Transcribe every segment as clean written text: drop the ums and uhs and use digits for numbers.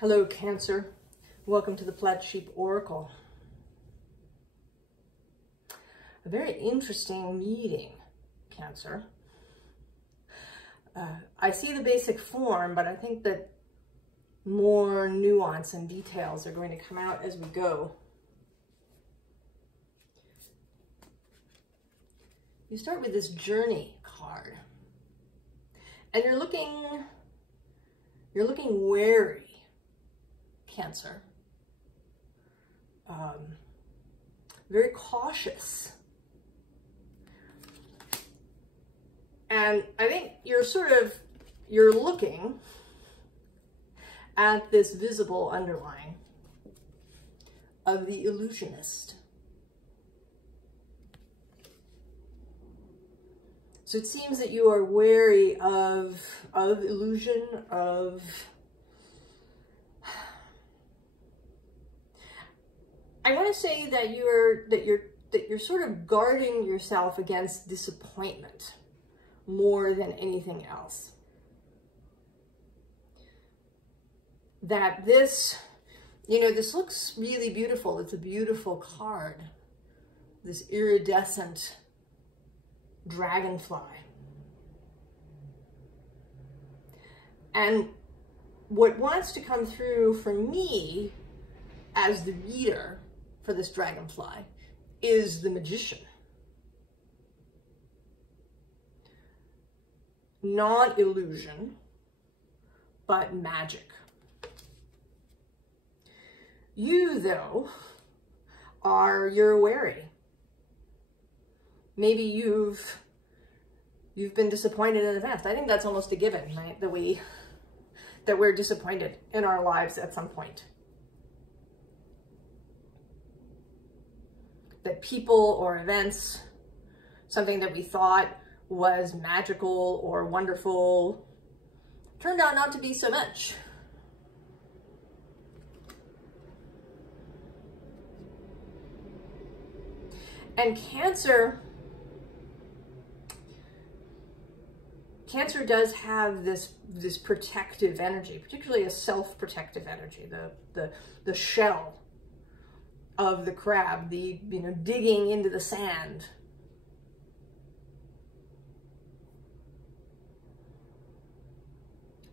Hello, Cancer. Welcome to the Plaid Sheep Oracle. A very interesting meeting, Cancer. I see the basic form, but I think that more nuance and details are going to come out as we go. You start with this Journey card, and you're looking wary, Cancer. Very cautious. And I think you're looking at this visible underlying of the illusionist. So it seems that you are wary of illusion, I want to say that you're sort of guarding yourself against disappointment more than anything else. That this looks really beautiful. It's a beautiful card. This iridescent dragonfly. And what wants to come through for me as the reader for this dragonfly is the magician. Not illusion, but magic. You, though, you're wary. Maybe you've been disappointed in the past. I think that's almost a given, right? That we're disappointed in our lives at some point. That people or events, something that we thought was magical or wonderful, turned out not to be so much. And Cancer does have this protective energy, particularly a self-protective energy, the shell of the crab, digging into the sand.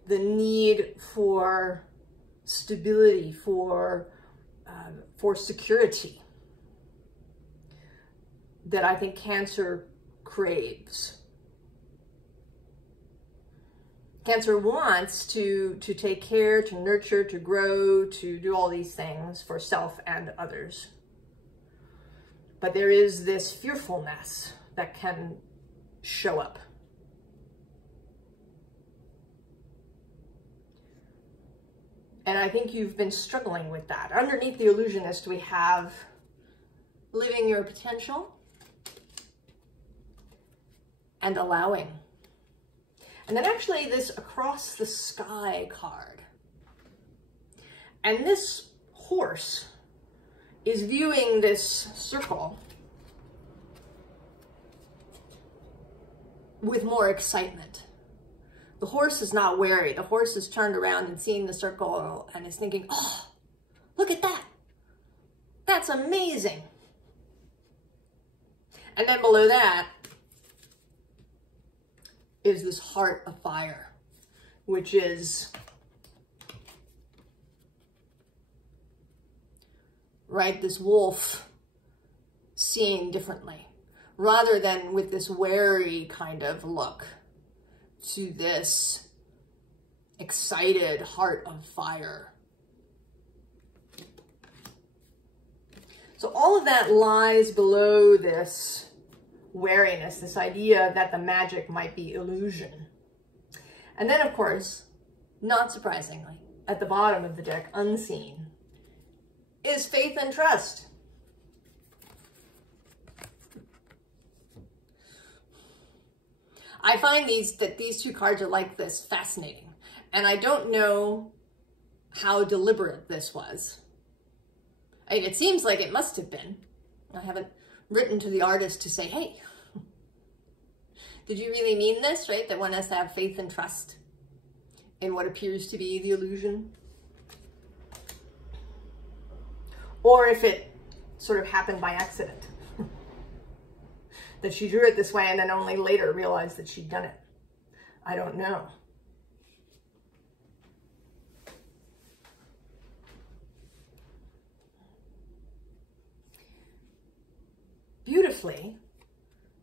The need for stability, for security that I think Cancer craves. Cancer wants to take care, to nurture, to grow, to do all these things for self and others. But there is this fearfulness that can show up. And I think you've been struggling with that. Underneath the illusionist, we have living your potential and allowing. And then actually this across the sky card. And this horse is viewing this circle with more excitement. The horse is not wary. The horse is turned around and seeing the circle and is thinking, oh, look at that. That's amazing. And then below that is this heart of fire, which is, right, this wolf seeing differently, rather than with this wary kind of look to this excited heart of fire. So all of that lies below this wariness, this idea that the magic might be illusion. And then, of course, not surprisingly, at the bottom of the deck, unseen, is faith and trust. I find that these two cards are like this fascinating. And I don't know how deliberate this was. I mean, it seems like it must have been. I haven't written to the artist to say, hey, did you really mean this, right? That one has to have faith and trust in what appears to be the illusion. or if it sort of happened by accident. That she drew it this way and then only later realized that she'd done it. I don't know. Beautifully,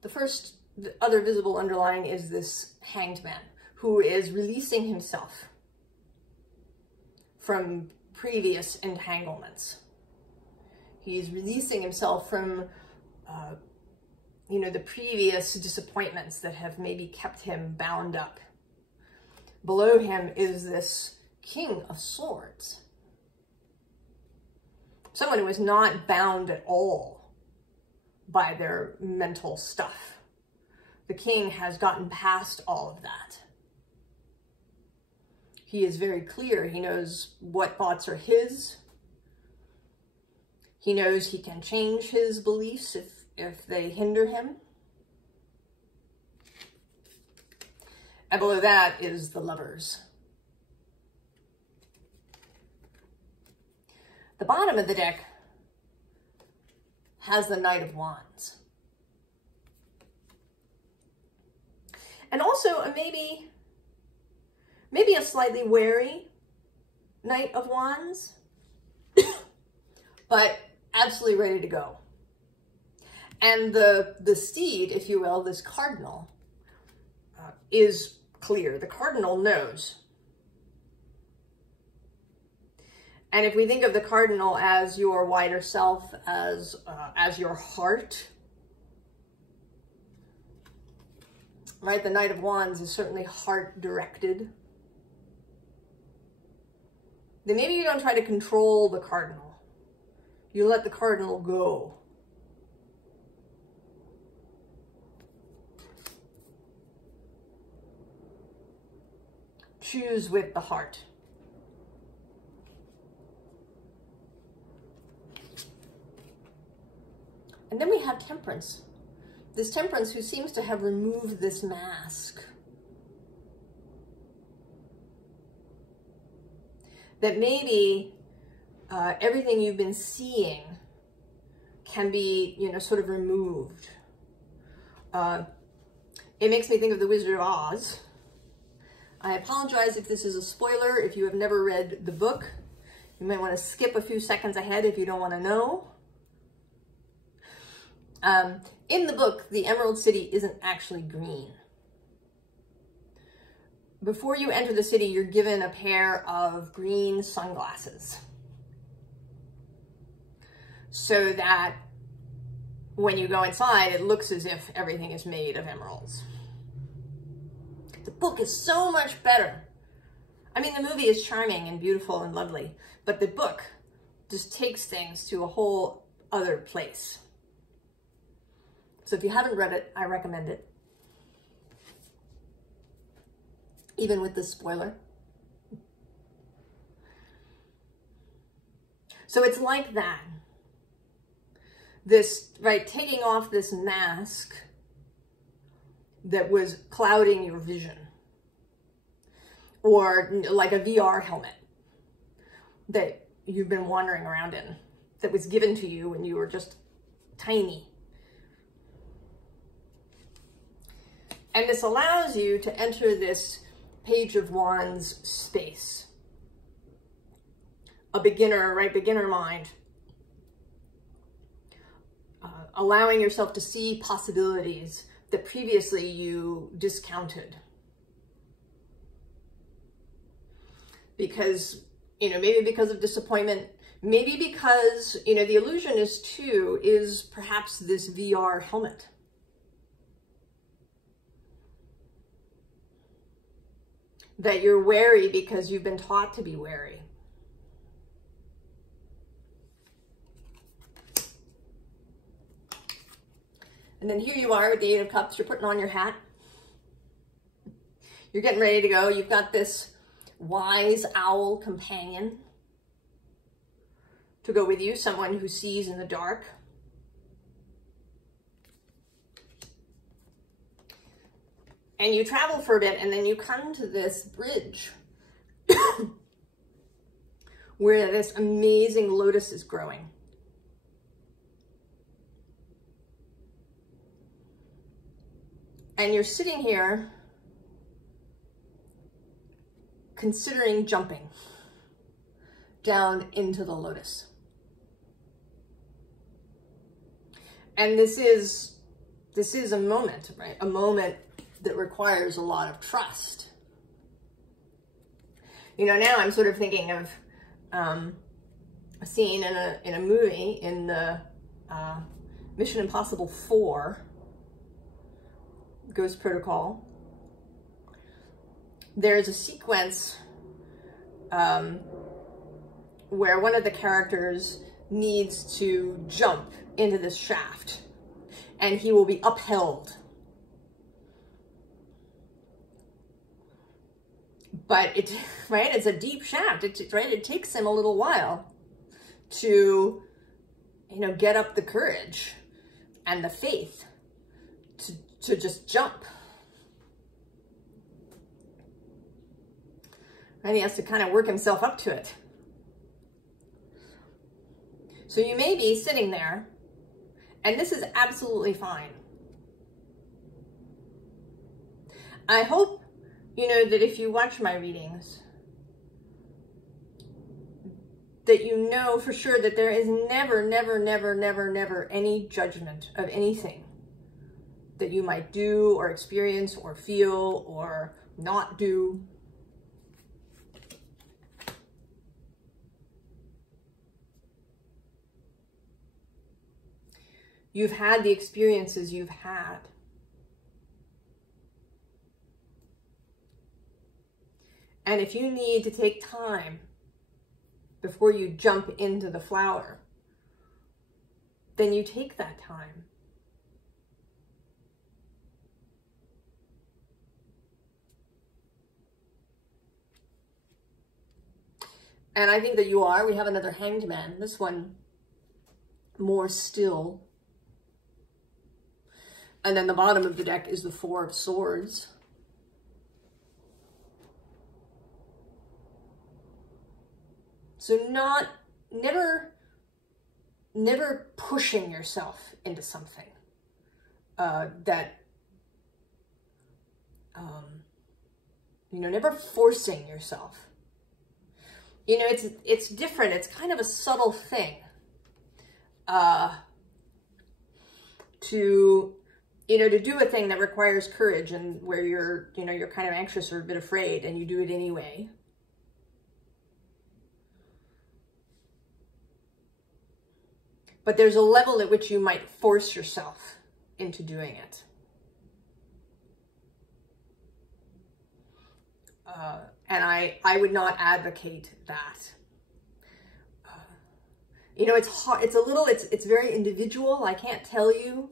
the other visible underlying is this Hanged Man, who is releasing himself from previous entanglements. He's releasing himself from, you know, the previous disappointments that have maybe kept him bound up. Below him is this King of Swords. Someone who is not bound at all by their mental stuff. The king has gotten past all of that. He is very clear. He knows what thoughts are his. He knows he can change his beliefs if they hinder him. And below that is the Lovers. The bottom of the deck has the Knight of Wands. And also a maybe a slightly wary Knight of Wands, but absolutely ready to go. And the steed, if you will, this cardinal, is clear. The cardinal knows. And if we think of the cardinal as your wider self, as your heart, right? The Knight of Wands is certainly heart-directed. Then maybe you don't try to control the cardinal. You let the cardinal go. Choose with the heart. And then we have Temperance. This Temperance who seems to have removed this mask. That maybe everything you've been seeing can be, you know, sort of removed. It makes me think of The Wizard of Oz. I apologize if this is a spoiler. If you have never read the book, you might want to skip a few seconds ahead if you don't want to know. In the book, the Emerald City isn't actually green. Before you enter the city, you're given a pair of green sunglasses, so that when you go inside, it looks as if everything is made of emeralds. The book is so much better. I mean, the movie is charming and beautiful and lovely, but the book just takes things to a whole other place. So if you haven't read it, I recommend it. Even with the spoiler. So it's like that. This, right, taking off this mask that was clouding your vision. Or like a VR helmet that you've been wandering around in, that was given to you when you were just tiny. And this allows you to enter this Page of Wands space. A beginner, right, beginner mind. Allowing yourself to see possibilities that previously you discounted. Because, you know, maybe because of disappointment, maybe because, you know, the illusion is perhaps this VR helmet. That you're wary because you've been taught to be wary. And then here you are with the Eight of Cups. You're putting on your hat. You're getting ready to go. You've got this wise owl companion to go with you, someone who sees in the dark. And you travel for a bit, and then you come to this bridge where this amazing lotus is growing. And you're sitting here considering jumping down into the lotus. And this is a moment, right? A moment that requires a lot of trust. You know, now I'm sort of thinking of a scene in a movie, in the Mission Impossible 4, Ghost Protocol. There's a sequence where one of the characters needs to jump into this shaft, and he will be upheld. But right, it's a deep shaft. It takes him a little while to, you know, get up the courage and the faith to just jump. And he has to kind of work himself up to it. So you may be sitting there, and this is absolutely fine. I hope, you know, that if you watch my readings, that you know for sure that there is never, never, never, never, never any judgment of anything that you might do or experience or feel or not do. You've had the experiences you've had. And if you need to take time before you jump into the flower, then you take that time. And I think that you are. We have another Hanged Man. This one more still. And then the bottom of the deck is the Four of Swords. So never pushing yourself into something that, you know, never forcing yourself. You know, it's different. It's kind of a subtle thing to, you know, to do a thing that requires courage and where you're, you know, you're kind of anxious or a bit afraid and you do it anyway. But there's a level at which you might force yourself into doing it. And I would not advocate that. You know, it's hard, it's very individual. I can't tell you,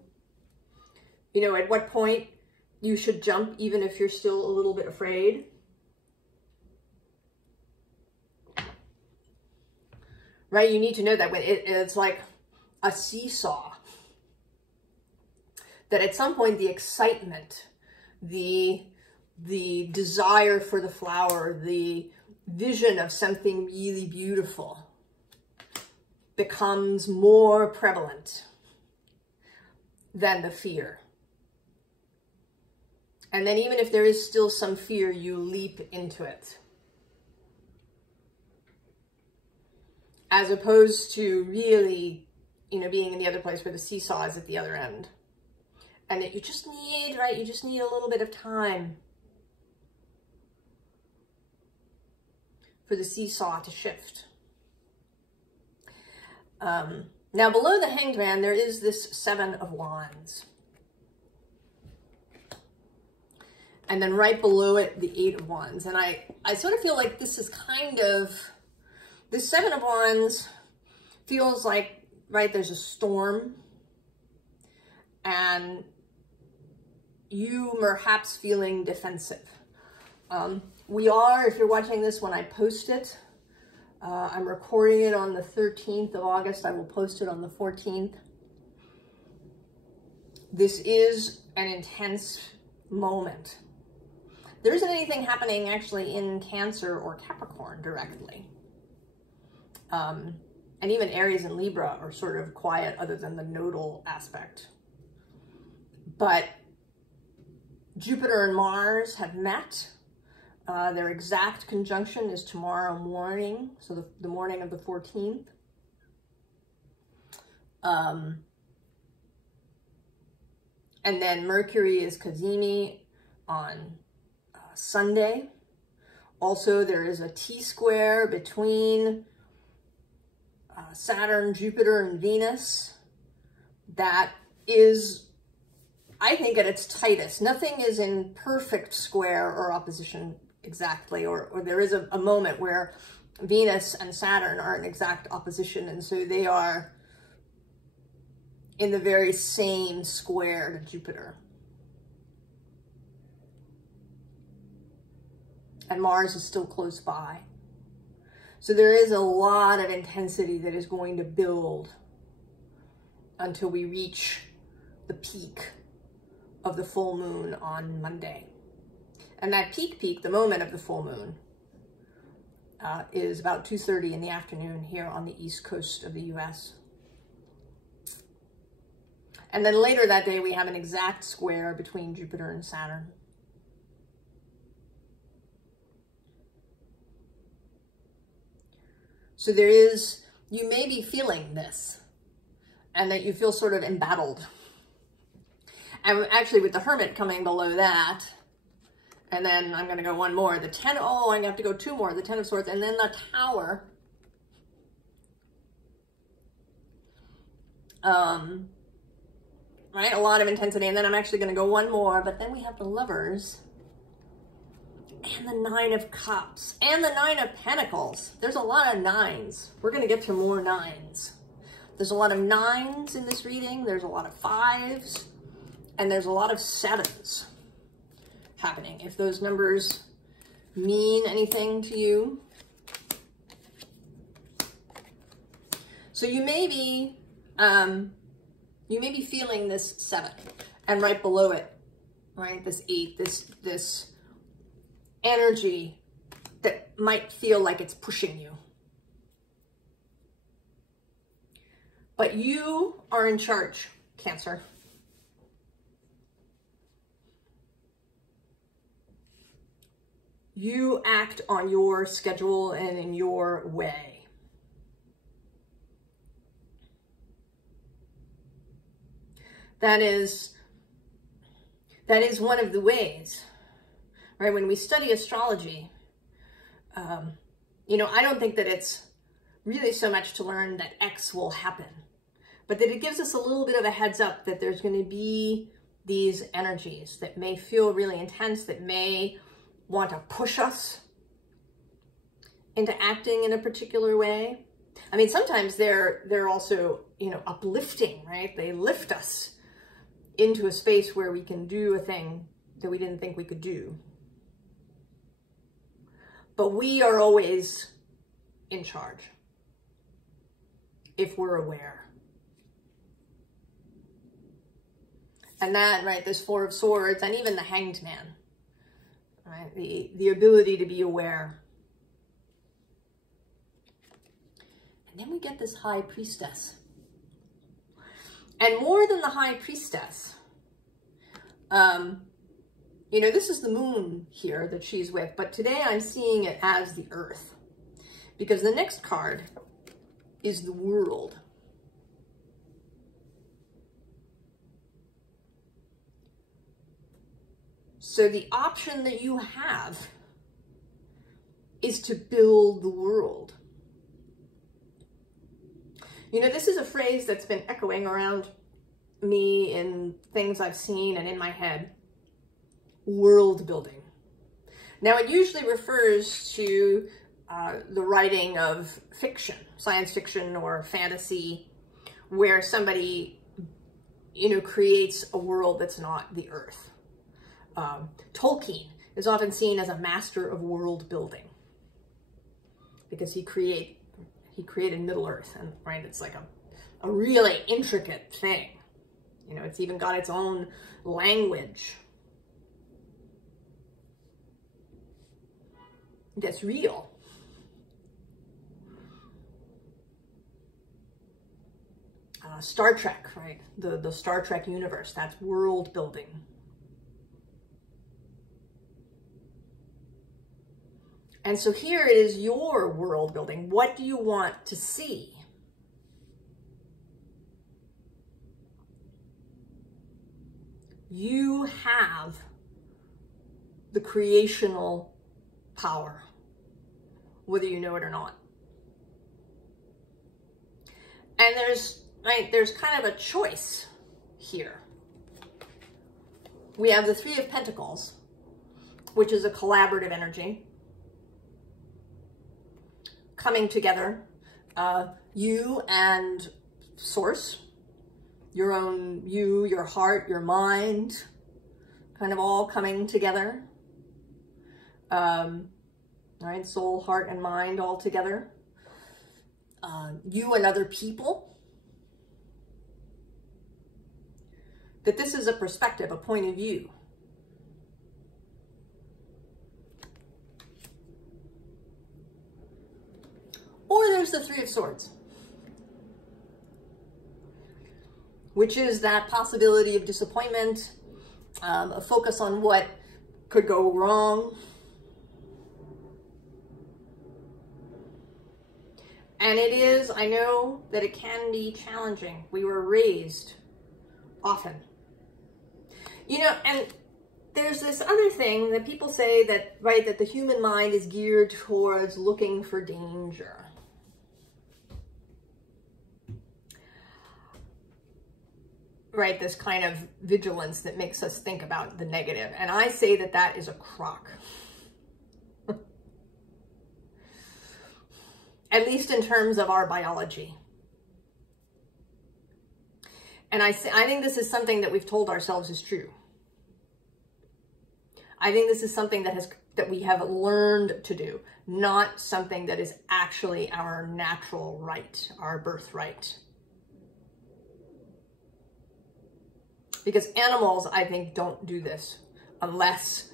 you know, at what point you should jump, even if you're still a little bit afraid. Right? You need to know that when it's like a seesaw, that at some point the excitement, the desire for the flower, the vision of something really beautiful becomes more prevalent than the fear. And then even if there is still some fear, you leap into it. As opposed to really, you know, being in the other place where the seesaw is at the other end. And that you just need, right, you just need a little bit of time for the seesaw to shift. Now below the Hanged Man, there is this Seven of Wands. And then right below it, the Eight of Wands. And I sort of feel like this is kind of, this Seven of Wands feels like, right, there's a storm. And you perhaps feeling defensive. We are, if you're watching this when I post it, I'm recording it on the 13th of August. I will post it on the 14th. This is an intense moment. There isn't anything happening actually in Cancer or Capricorn directly. And even Aries and Libra are sort of quiet other than the nodal aspect. But Jupiter and Mars have met. Their exact conjunction is tomorrow morning, so the morning of the 14th. And then Mercury is Cazimi on Sunday. Also, there is a T-square between Saturn, Jupiter, and Venus that is, I think, at its tightest. Nothing is in perfect square or opposition exactly, or there is a moment where Venus and Saturn are in exact opposition, and so they are in the very same square to Jupiter. And Mars is still close by. So there is a lot of intensity that is going to build until we reach the peak of the full moon on Monday. And that peak, the moment of the full moon, is about 2:30 in the afternoon here on the east coast of the US. And then later that day, we have an exact square between Jupiter and Saturn. So there is, you may be feeling this, and that you feel sort of embattled. And actually with the Hermit coming below that, and then I'm going to go one more, the 10, oh, I have to go two more, the 10 of Swords, and then the Tower. Right, a lot of intensity, and then I'm actually going to go one more, but then we have the Lovers, and the 9 of Cups, and the 9 of Pentacles. There's a lot of 9s. We're going to get to more 9s. There's a lot of 9s in this reading. There's a lot of 5s. And there's a lot of 7s happening. If those numbers mean anything to you. So you may be feeling this 7. And right below it, right, this 8, this energy that might feel like it's pushing you. But you are in charge, Cancer. You act on your schedule and in your way. That is one of the ways. Right, when we study astrology, you know, I don't think that it's really so much to learn that X will happen, but that it gives us a little bit of a heads up that there's going to be these energies that may feel really intense, that may want to push us into acting in a particular way. I mean, sometimes they're also, you know, uplifting, right? They lift us into a space where we can do a thing that we didn't think we could do. But we are always in charge if we're aware. And that, right, this 4 of Swords and even the Hanged Man, right, the ability to be aware. And then we get this High Priestess. And more than the High Priestess, you know, this is the moon here that she's with, but today I'm seeing it as the Earth, because the next card is the World. So the option that you have is to build the world. You know, this is a phrase that's been echoing around me in things I've seen and in my head. World building. Now, it usually refers to the writing of fiction, science fiction or fantasy, where somebody, you know, creates a world that's not the Earth. Tolkien is often seen as a master of world building because he created Middle Earth, and right, it's like a really intricate thing. You know, it's even got its own language that's real. Star Trek, right? The Star Trek universe, that's world building. And so here it is your world building. What do you want to see? You have the creational power, whether you know it or not. And there's kind of a choice here. We have the Three of Pentacles, which is a collaborative energy, coming together, you and Source, your own you, your heart, your mind, kind of all coming together. Right, soul, heart, and mind all together. You and other people. That this is a perspective, a point of view. Or there's the Three of Swords, which is that possibility of disappointment, a focus on what could go wrong. And it is, I know that it can be challenging. We were raised often. You know, and there's this other thing that people say that, right, that the human mind is geared towards looking for danger. Right, this kind of vigilance that makes us think about the negative. And I say that that is a crock. At least in terms of our biology. And I think this is something that we've told ourselves is true. I think this is something that we have learned to do, not something that is actually our natural right, our birthright. Because animals, I think, don't do this unless,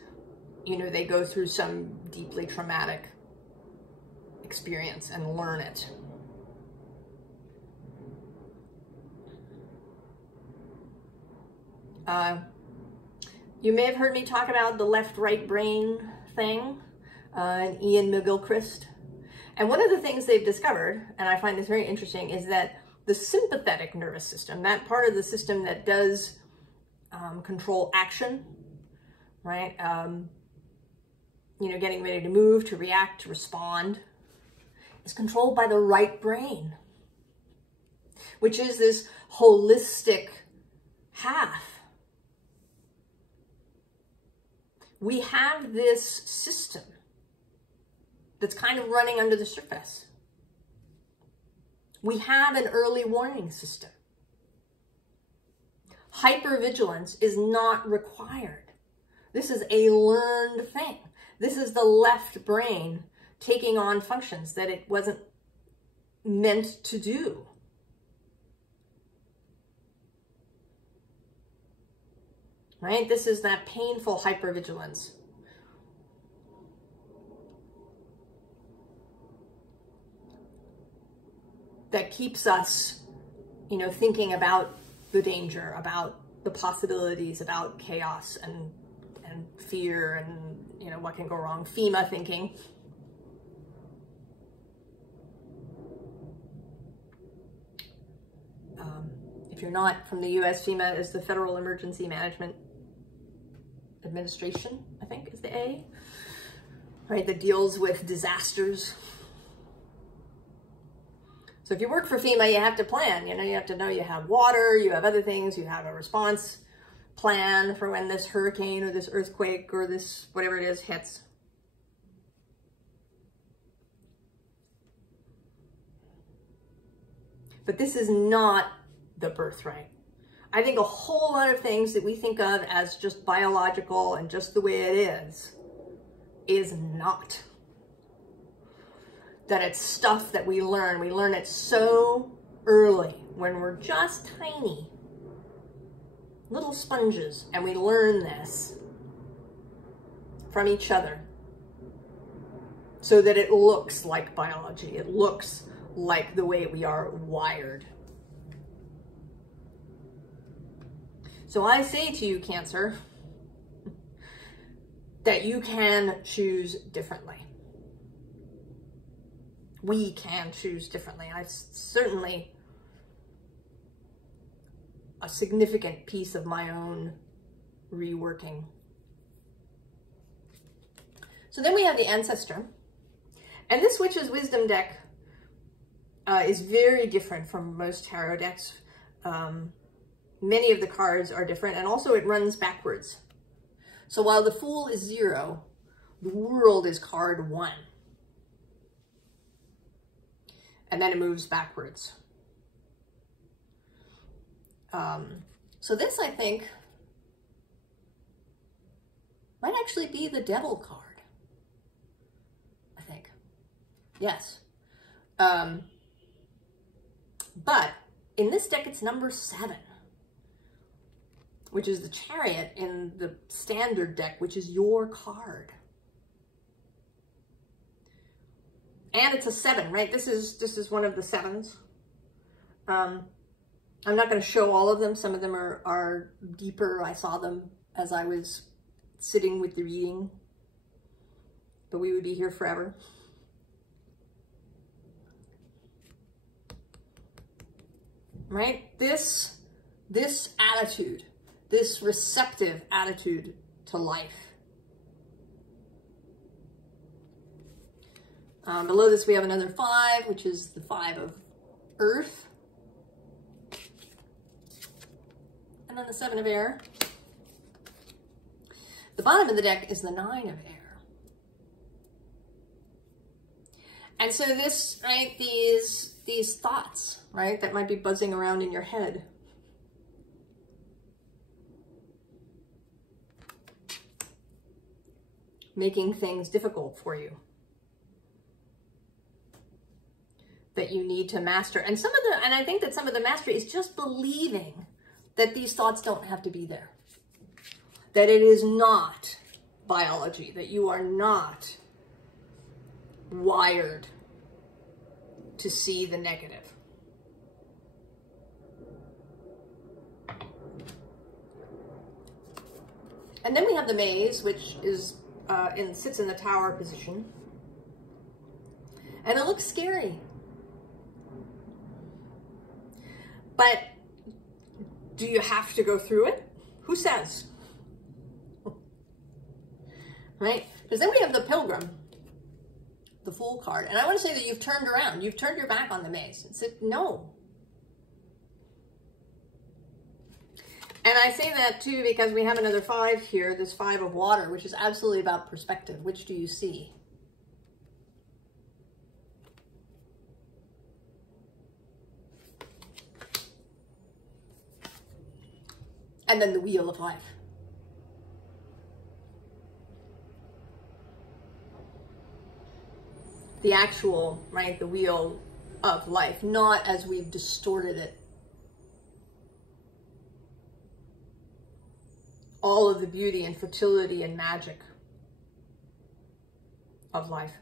you know, they go through some deeply traumatic experience and learn it. You may have heard me talk about the left-right brain thing, and Ian McGilchrist. And one of the things they've discovered, and I find this very interesting, is that the sympathetic nervous system, that part of the system that does control action, right? You know, getting ready to move, to react, to respond, is controlled by the right brain, which is this holistic half. We have this system that's kind of running under the surface. We have an early warning system. Hypervigilance is not required. This is a learned thing. This is the left brain taking on functions that it wasn't meant to do. Right? This is that painful hypervigilance. That keeps us, you know, thinking about the danger, about the possibilities, about chaos and fear and, you know, what can go wrong. FEMA thinking. If you're not from the US, FEMA is the Federal Emergency Management Administration, I think is the A, right, that deals with disasters. So if you work for FEMA, you have to plan, you know, you have to know you have water, you have other things, you have a response plan for when this hurricane or this earthquake or this whatever it is hits. But this is not the birthright. I think a whole lot of things that we think of as just biological and just the way it is not. That it's stuff that we learn. We learn it so early when we're just tiny little sponges, and we learn this from each other so that it looks like biology. It looks like the way we are wired. So I say to you, Cancer, that you can choose differently. we can choose differently. I certainly, a significant piece of my own reworking. So then we have the Ancestor. And this Witch's Wisdom deck is very different from most tarot decks. Many of the cards are different, and also it runs backwards. So while the Fool is 0, the World is card 1. And then it moves backwards. So this, I think, might actually be the Devil card. I think. Yes. But in this deck, it's number 7, which is the Chariot in the standard deck, which is your card. And it's a 7, right? This is one of the 7s. I'm not going to show all of them. Some of them are deeper. I saw them as I was sitting with the reading, but we would be here forever. Right? This attitude, this receptive attitude to life. Below this, we have another 5, which is the 5 of Earth. And then the 7 of Air. The bottom of the deck is the 9 of Air. And so this, right, these thoughts, right, that might be buzzing around in your head. Making things difficult for you. That you need to master. And I think that some of the mastery is just believing that these thoughts don't have to be there. That it is not biology, that you are not wired to see the negative. And then we have the Maze, which is sits in the Tower position. And it looks scary. But do you have to go through it? Who says? Right? Because then we have the Pilgrim, the Fool card. And I want to say that you've turned around. You've turned your back on the Maze and said, no. And I say that too because we have another 5 here, this 5 of Water, which is absolutely about perspective. Which do you see? And then the Wheel of Life. The actual, right, the Wheel of Life, not as we've distorted it. All of the beauty and fertility and magic of life.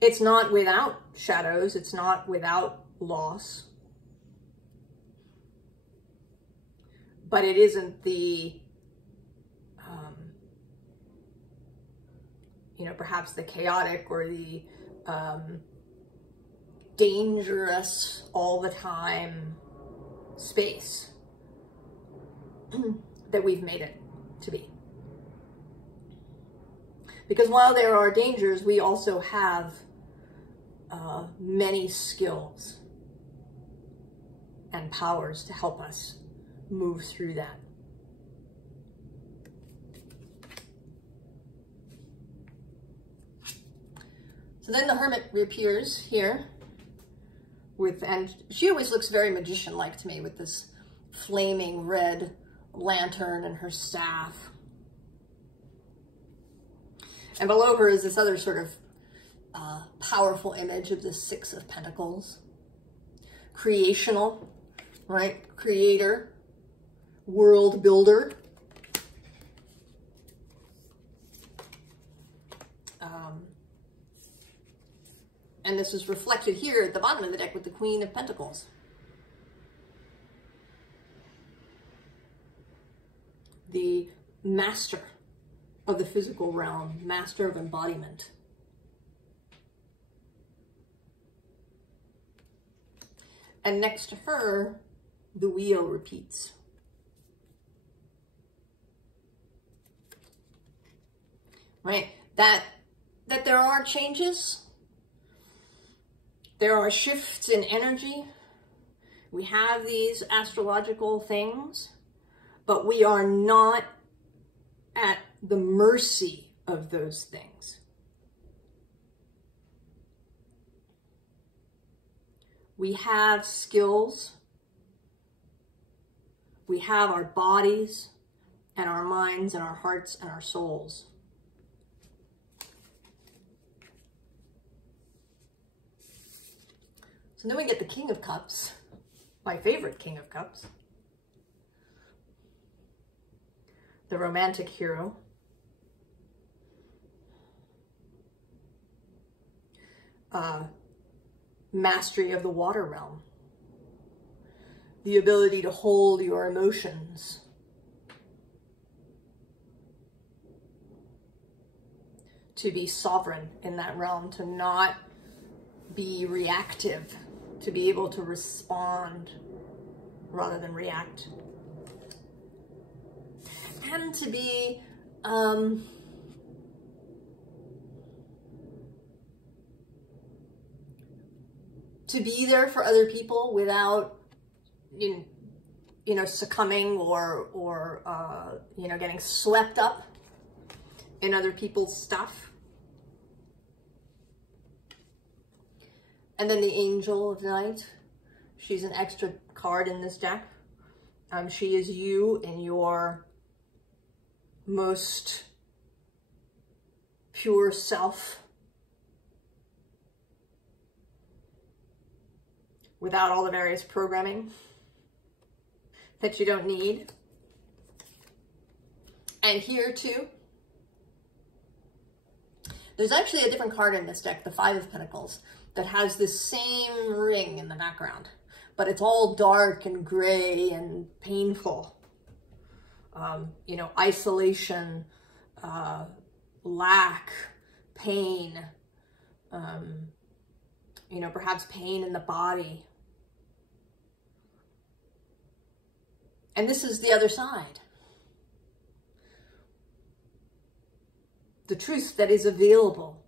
It's not without shadows. It's not without loss. But it isn't the, perhaps the chaotic or the dangerous all the time space that we've made it to be. Because while there are dangers, we also have many skills and powers to help us move through that. So then the Hermit reappears here and she always looks very magician-like to me with this flaming red lantern and her staff. And below her is this other sort of powerful image of the 6 of Pentacles. Creational, right? Creator. World builder. And this is reflected here at the bottom of the deck with the Queen of Pentacles. The master of the physical realm, master of embodiment. And next to her, the wheel repeats. Right? That there are changes. There are shifts in energy. We have these astrological things, but we are not at the mercy of those things. We have skills. We have our bodies and our minds and our hearts and our souls. So then we get the King of Cups, my favorite King of Cups, the romantic hero. Mastery of the water realm. The ability to hold your emotions. To be sovereign in that realm, to not be reactive, to be able to respond rather than react. And to be there for other people without, you know, succumbing or you know, getting swept up in other people's stuff. And then the Angel of Night. She's an extra card in this deck. She is you in your most pure self, without all the various programming that you don't need. And here too, there's actually a different card in this deck, the Five of Pentacles, that has this same ring in the background, but it's all dark and gray and painful. You know, isolation, lack, pain, you know, perhaps pain in the body. And this is the other side. The truth that is available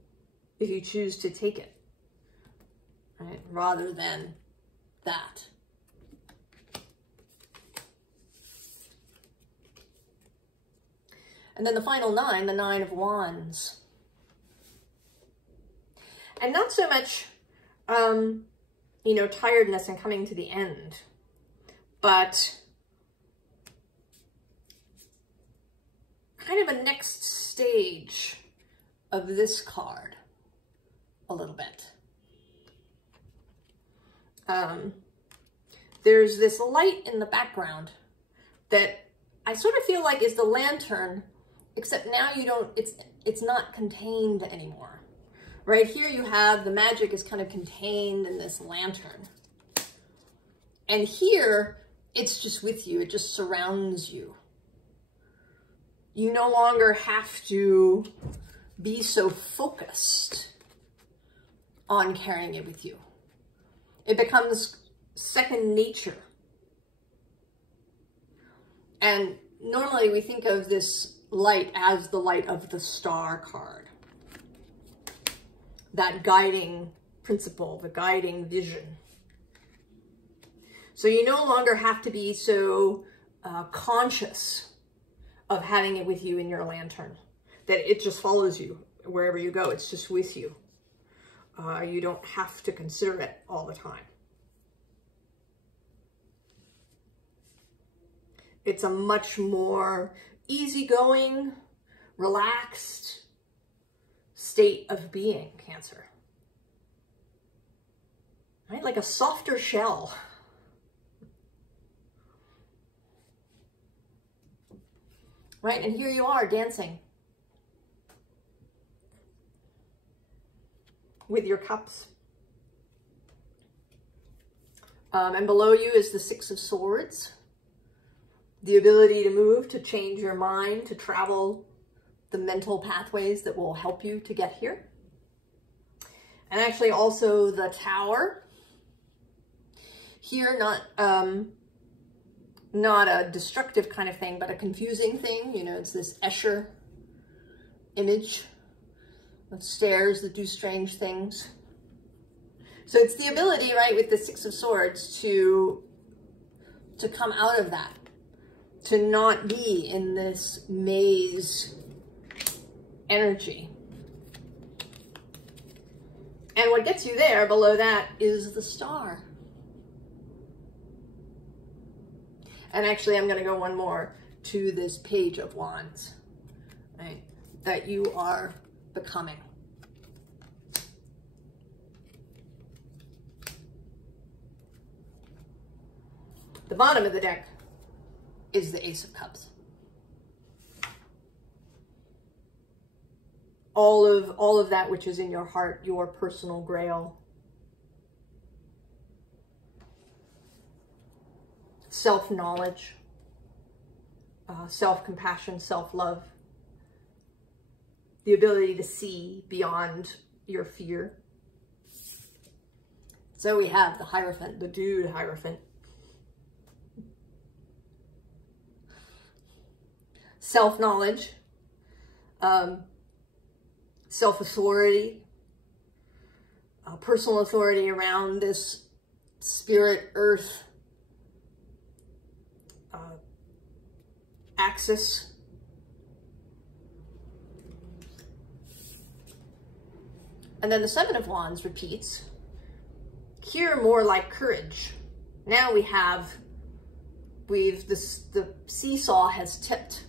if you choose to take it, right? Rather than that. And then the final nine, the Nine of Wands. And not so much, you know, tiredness and coming to the end, but kind of a next stage of this card a little bit. There's this light in the background that I sort of feel like is the lantern, except now you don't, it's not contained anymore. Right here you have the magic is kind of contained in this lantern. And here it's just with you, it just surrounds you. You no longer have to be so focused on carrying it with you. It becomes second nature. And normally we think of this light as the light of the Star card. That guiding principle, the guiding vision. So you no longer have to be so conscious of having it with you in your lantern, that it just follows you wherever you go. It's just with you. You don't have to consider it all the time. It's a much more easygoing, relaxed state of being, Cancer. Right? Like a softer shell. Right? And here you are dancing with your cups. And below you is the Six of Swords. The ability to move, to change your mind, to travel the mental pathways that will help you to get here. And actually also the Tower. Here, not a destructive kind of thing, but a confusing thing. You know, it's this Escher image of stairs that do strange things. So it's the ability, right, with the Six of Swords to come out of that, to not be in this maze energy. And what gets you there below that is the Star. And actually, I'm going to go one more to this Page of Wands, right, that you are becoming. The bottom of the deck is the Ace of Cups. All of that which is in your heart, your personal grail. Self-knowledge, self-compassion, self-love, the ability to see beyond your fear. So we have the Hierophant, the dude Hierophant. Self-knowledge, self-authority, personal authority around this spirit, earth, axis. And then the Seven of Wands repeats. Here, more like courage. Now the seesaw has tipped.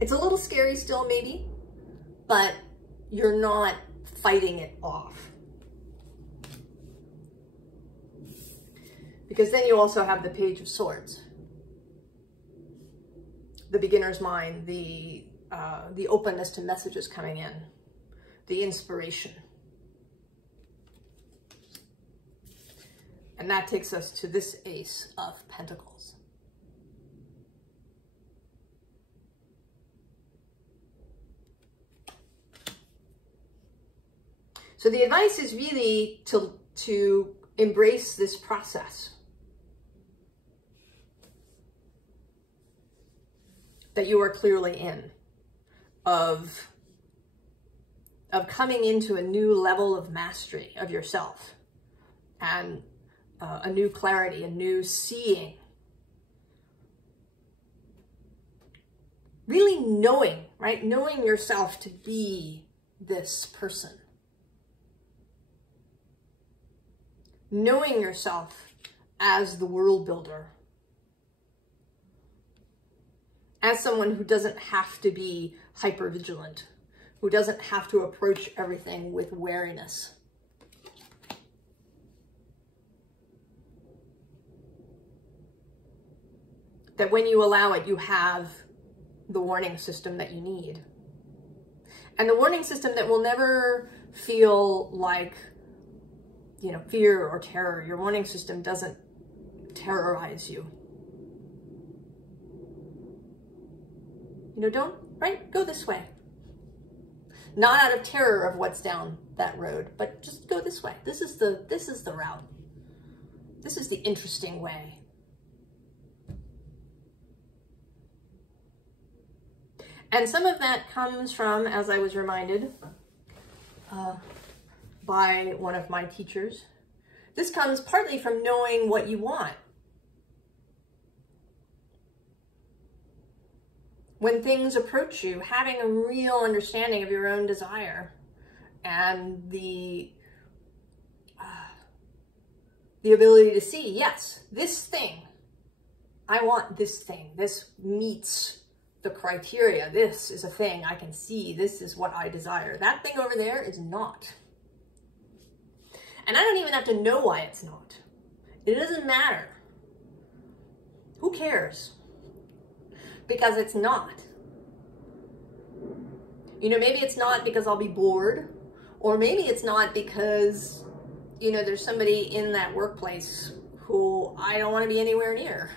It's a little scary still, maybe, but you're not fighting it off. Because then you also have the Page of Swords. The beginner's mind, the openness to messages coming in, the inspiration. And that takes us to this Ace of Pentacles. So the advice is really to embrace this process that you are clearly in, of coming into a new level of mastery of yourself, and a new clarity, a new seeing. Really knowing, right? Knowing yourself to be this person. Knowing yourself as the world builder. As someone who doesn't have to be hypervigilant, who doesn't have to approach everything with wariness. That when you allow it, you have the warning system that you need. And the warning system that will never feel like, you know, fear or terror. Your warning system doesn't terrorize you. You know, don't, right? Go this way. Not out of terror of what's down that road, but just go this way. This is the route. This is the interesting way. And some of that comes from, as I was reminded by one of my teachers, this comes partly from knowing what you want. When things approach you, having a real understanding of your own desire and the ability to see, yes, this thing, I want this thing. This meets the criteria. This is a thing I can see. This is what I desire. That thing over there is not. And I don't even have to know why it's not. It doesn't matter. Who cares? Because it's not. You know, maybe it's not because I'll be bored, or maybe it's not because, you know, there's somebody in that workplace who I don't want to be anywhere near.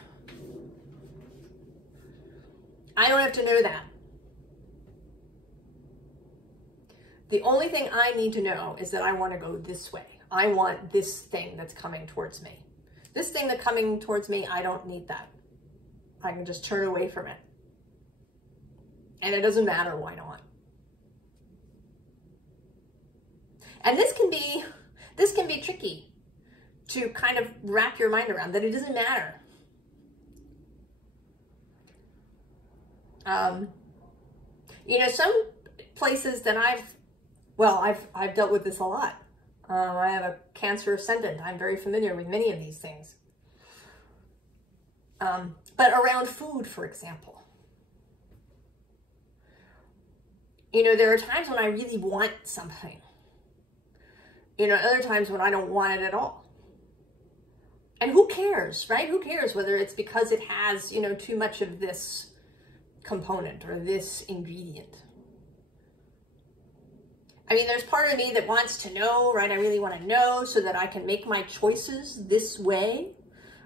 I don't have to know that. The only thing I need to know is that I want to go this way. I want this thing that's coming towards me. This thing that's coming towards me, I don't need that. I can just turn away from it. And it doesn't matter why not. And this can be tricky to kind of wrap your mind around, that it doesn't matter. You know, some places that I've dealt with this a lot. I have a Cancer ascendant. I'm very familiar with many of these things. But around food, for example. You know, there are times when I really want something. You know, other times when I don't want it at all. And who cares, right? Who cares whether it's because it has, you know, too much of this component or this ingredient. I mean, there's part of me that wants to know, right? I really want to know so that I can make my choices this way,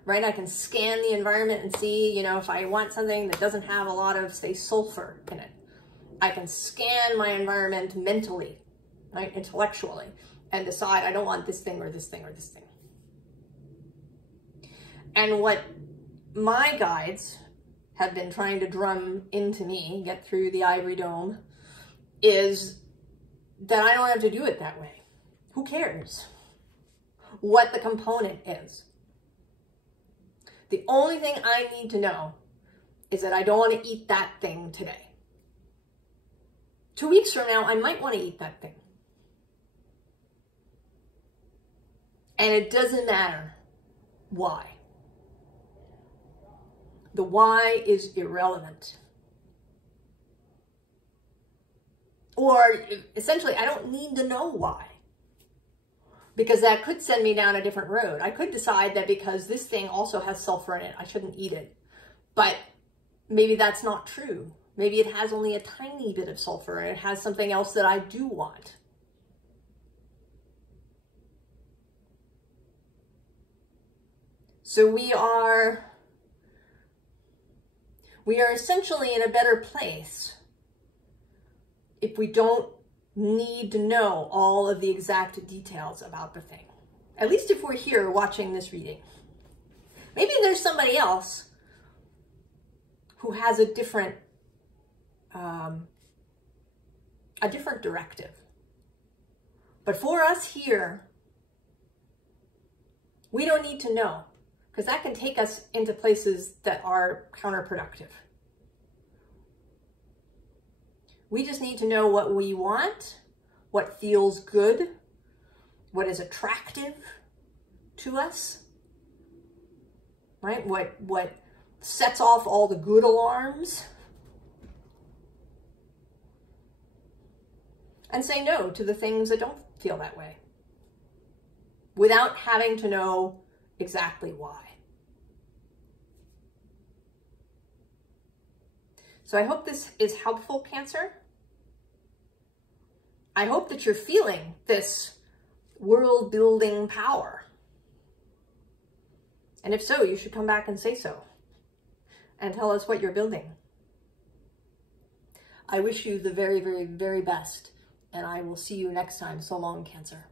right? I can scan the environment and see, you know, if I want something that doesn't have a lot of, say, sulfur in it. I can scan my environment mentally, right? Intellectually, and decide I don't want this thing or this thing or this thing. And what my guides have been trying to drum into me, get through the ivory dome, is that I don't have to do it that way. Who cares what the component is? The only thing I need to know is that I don't want to eat that thing today. 2 weeks from now, I might want to eat that thing. And it doesn't matter why. The why is irrelevant. Or essentially, I don't need to know why. Because that could send me down a different road. I could decide that because this thing also has sulfur in it, I shouldn't eat it. But maybe that's not true. Maybe it has only a tiny bit of sulfur and it has something else that I do want. So we are essentially in a better place if we don't need to know all of the exact details about the thing. At least if we're here watching this reading. Maybe there's somebody else who has a different directive. But for us here, we don't need to know, because that can take us into places that are counterproductive. We just need to know what we want, what feels good, what is attractive to us, right? What sets off all the good alarms. And say no to the things that don't feel that way, without having to know exactly why. So I hope this is helpful, Cancer. I hope that you're feeling this world-building power. And if so, you should come back and say so. And tell us what you're building. I wish you the very, very, very best. And I will see you next time. So long, Cancer.